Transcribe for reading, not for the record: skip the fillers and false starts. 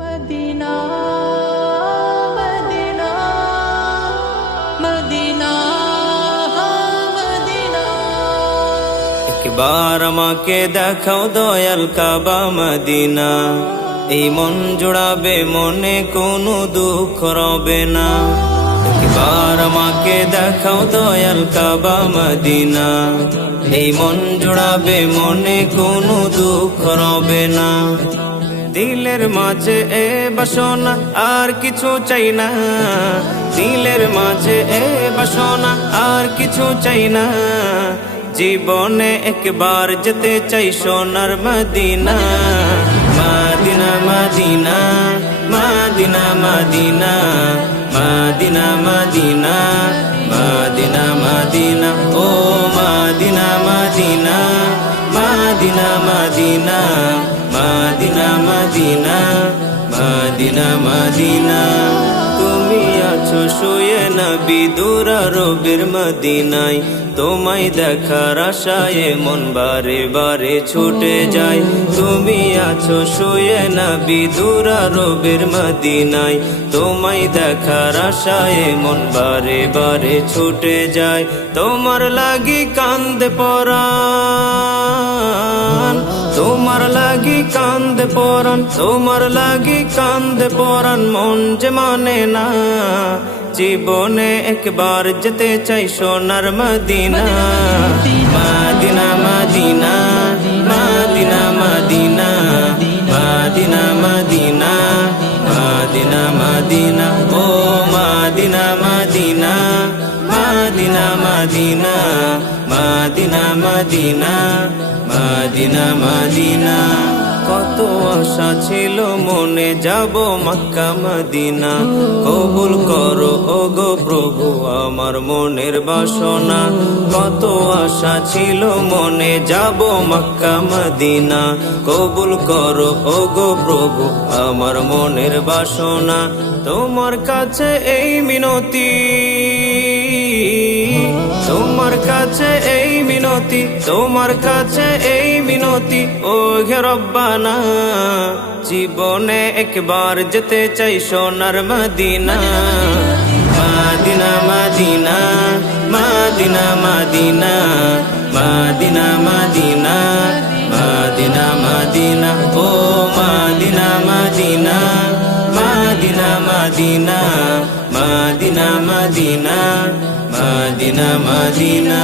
Medina Medina Medina Medina একবার আমাকে দেখাও দয়াল কাবা মদিনা, এই মন জোড়াবে মনে কোনো দুঃখ রবে না। একবার আমাকে দেখাও দয়াল কাবা মদিনা, এই মন জোড়াবে মনে কোনো দুঃখ রবে না। দিলের মাঝে এ বাসনা আর কিছু চাই না, দিলের মাঝে এ বাসনা আর কিছু চাই না। জীবনে একবার যেতে চাই সোনার Medina, Medina Medina Medina Medina Medina Medina Medina Medina ও Medina Medina Medina Medina Medina Medina Medina Medina. তুমি আছো শুয়ে নবী দুরারবের মদিনায়, তোমায় দেখার আশায় মন বারে বারে ছুটে যায়। তুমি আছো শুয়ে নবী দুরারবের মদিনায়, তোমায় দেখার আশায় মন বারে বারে ছুটে যায়। তোমার লাগি কান্দে পরাণ, তোমার লাগি কান্দে পরাণ, তোমার লাগি কান্দে পরাণ, মন যে মানে না। জীবনে একবার যেতে চাই সোনার Medina, Medina Medina Medina Medina Medina Medina Medina Medina ও Medina Medina Medina Medina Medina Medina Medina Medina. কত আশা ছিল মনে যাব মক্কা মদিনা, কবুল করো ওগো প্রভু আমার মনের বাসনা। কত আশা ছিল মনে যাব মক্কা মদিনা, কবুল করো ওগো প্রভু আমার মনের বাসনা। তোমার কাছে এই মিনতি, তোমার কাছে এই মিনতি, তোমার কাছে এই মিনতি ও হে রব্বানা। জীবনে একবার যেতে চাই সোনার Medina, Medina Medina Medina Medina Medina Medina Medina Medina ও Medina Medina Medina Medina Medina Medina Medina Medina.